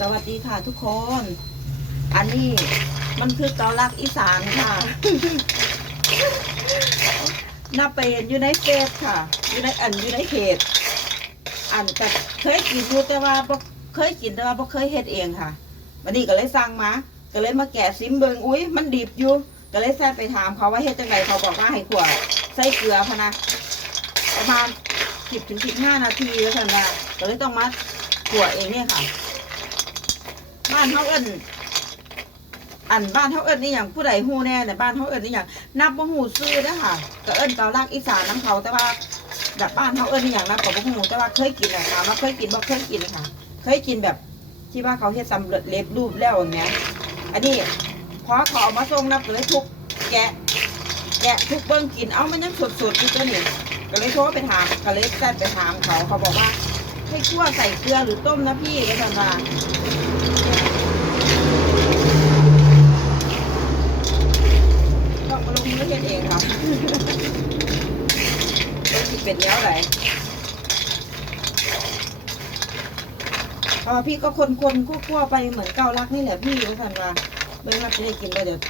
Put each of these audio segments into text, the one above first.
สวัสดีค่ะทุกคน อันนี้มันคือเกาลักอีสานค่ะนับไปเห็นอยู่ในเฟซค่ะ อยู่ในอันอยู่ในเพจอันแต่เคยกินอยู่แต่ว่าเคยกินแต่ว่าเคยเฮ็ดเองค่ะวันนี้ก็เลยสั่งมา ก็เลยมาแกะซิมเบิงอุ้ยมันดิบอยู่ ก็เลยแซ่ไปถามเขาว่าเฮ็ดจังไงเขาบอกว่าให้ขวดใส่เกลือพะนะประมาณสิบถึงสิบห้านาทีแล้วกันนะก็เลยต้องมาขวดเองเนี่ยค่ะ บ้านเขาเอิ้นอันบ้านเขาเอิ้นนี่อย่างผู้ใดฮู้แน่แต่บ้านเขาเอิ้นนี่อย่างนับบ่ฮู้ซื้อเด้อค่ะก็เอิ้นเกาลักอีสานน้ำเขาแต่ว่าแบบบ้านเขาเอิ้นนี่อย่างนับก็บ่ฮู้แต่ว่าเคยกินอะค่ะว่าเคยกินบ่เคยกินค่ะ เคยกินแบบที่ว่าเขาเฮ็ดสำเร็จเล็บรูปแล้วอย่างเงี้ยอันนี้พอเขาเอามาส่งนับเลยทุกแกะแกะทุกเบิ้งกินเอามันยังสดๆอยู่ตัวนี้ก็เลยโทรไปถามก็เลยแซดไปถามเขาเขาบอกว่าให้คั่วใส่เกลือหรือต้มนะพี่ก็ทำมาต้องมาลงมือ เฮ็ดเองครับต้องคิดเป็นแล้วไหนพอพี่ก็คนคนๆคั่วๆไปเหมือนเกาลักนี่แหละพี่ก็ทำมาเบิ้งรับจะได้กินก็เดี๋ยว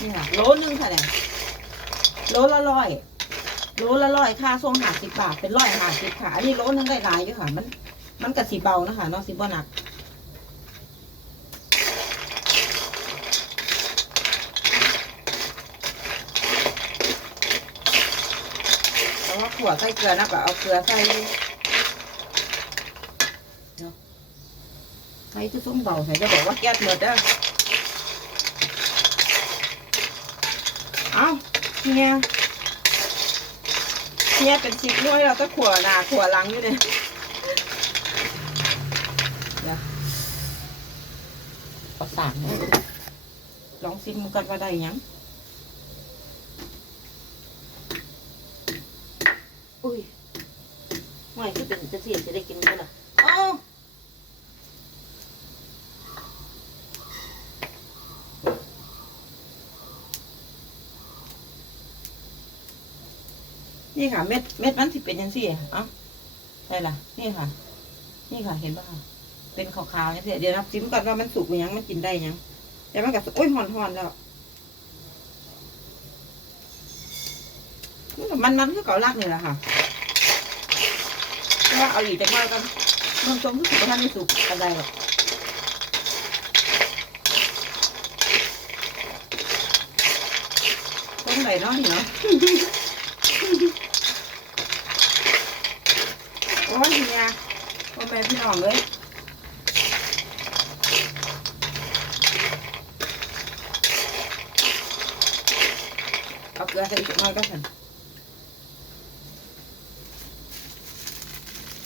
นี่ค่ะโลนึงค่ะเนี่ยโลละร้อยโลละร้อยค่าส่งหาสิบบาทเป็นร้อยหาสิบค่ะอันนี้โลนึงได้หลายอยู่ค่ะ มัน มันกระสีเบานะคะเนาะสีบ่หนัก เพราะว่าขวดใส่เกลือนะก็เอาเกลือใส่เนาะใส่ที่ซุ้มเบาใส่จะบอกว่าแก๊สหมดเด้อเอาเนี่ยเนี่ยเป็นชิปด้วยเราก็ขวหน้าขวหลังอยู่เนี่ยเดี๋ยวเอาสามเนี่ยลองซิมกันว่าได้หยัง อุ้ย ไม่คือเป็นจะเสียจะได้กินกันล่ะอ้านี่ค่ะ เม็ดเม็ดมันที่เป็นยังสี่เอ้าใช่ล่ะ นี่ค่ะ นี่ค่ะ เห็นป่ะคะเป็นขาวๆนี่สิเดี๋ยวนับซิมก่อนว่ามันสุกหรือยังมันกินได้ยังแต่มันกับสุกโอ้ยหอนๆแล้วมันมันคือเกาลักนี่แหละค่ะ เพราะว่าเอาอีกแต่ว่ากันเมืองชมคือสุขภาพไม่สุขอะไรหรอกตรงไหนเนาะนี่เนาะโอ้ยเนี่ยพ่อแม่พี่น้องเลยเอาเกลือใส่อีกหน่อยก็สัน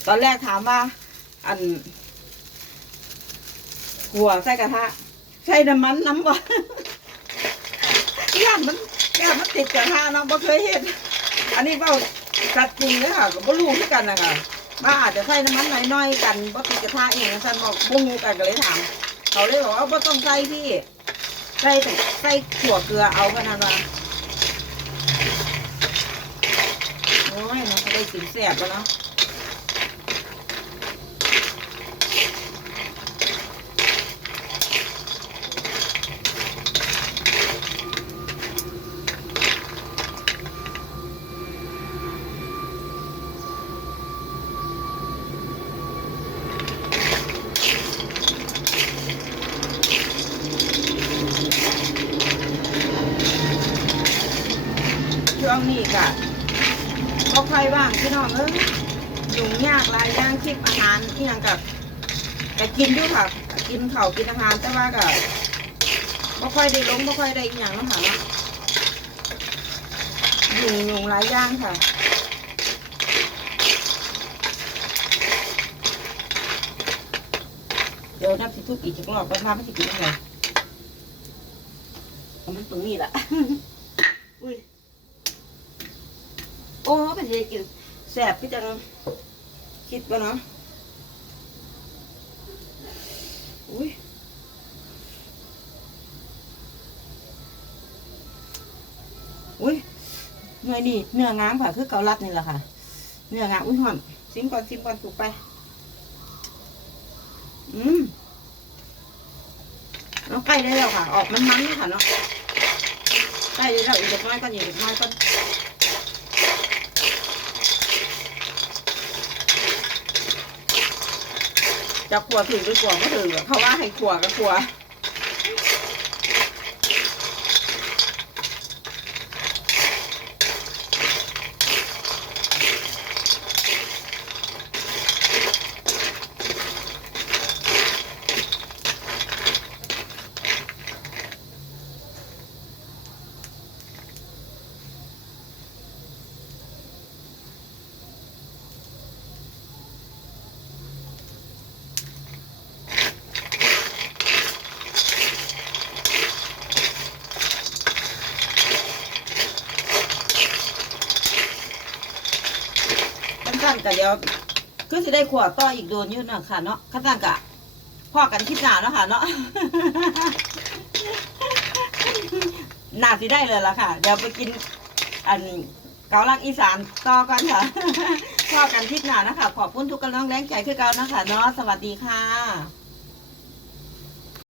ตอนแรกถามว่า อันหัวใส่กระทะใส่น้ำมันน้ำบ่ย่านมันย่านมันติดกระทะเนาะบ่เคยเห็น อันนี้เบ้าสัตว์จริงเลยค่ะก็บ่รู้คือกันนะคะว่าอาจจะใส่น้ำมันน้อยๆกันบ่ติดกระทะเองซั่นบอกบ่งูกันก็เลยถาม เขาเลยบอกว่าบ่ต้องใส่พี่ใส่แต่ใส่ขั่วเกลือเอากันนะว่าโอ้ยเนาะเขาได้กินแซ่บแล้วเนาะ ช่วงนี้กะก็ใครว่างพี่น้องเอ้ยยุ่งยากหลายอย่างคลิปอาหารที่ยังกับกกินอยู่ค่ะ กินข้ากินอาหารแต่ว่าก็ไม่ค่อยได้ลงไม่ค่อยได้อหย่างเนาะค่ะยุ่งยุ่งหลายอย่างค่ะเดี๋ยวนับสิทุกอีกจักรอบก็ทำไม่สิกินอะไรมันตรงนี้ละอุ้ย โอ้เป็นสิกินแสบพี่จังคิดว่าเนาะอุ้ยอุ้ยเนื้อนี่เนื้องามค่ะ คือเกาลัดนี่แหละค่ะ เนื้องามอุ้ยหอมซิมก่อนซิมก่อนสุกไป อืมน้องใกล้ได้แล้วค่ะ ออกมันมันๆค่ะเนาะใกล้ได้แล้วอีกเล็กน้อยก็อีกเล็กน้อยก็ จะกลัวถึงหรือกลัวไม่ถึงอะเขาว่าให้กลัวก็กลัว สั้นก็เดี๋ยวคือสิได้ขวดต่ออีกโดนอยู่เนาะค่ะเนาะขั้นสั้นกะพ่อกันคิดหนาเนาะค่ะเนาะหนาสิได้เลยละค่ะ เดี๋ยวไปกิน อันเกาลักอีสานต่อกันค่ะพ่อกันคิดหนานะคะขอบคุณทุกกำลังแรงใจคือเกานะคะเนาะสวัสดีค่ะ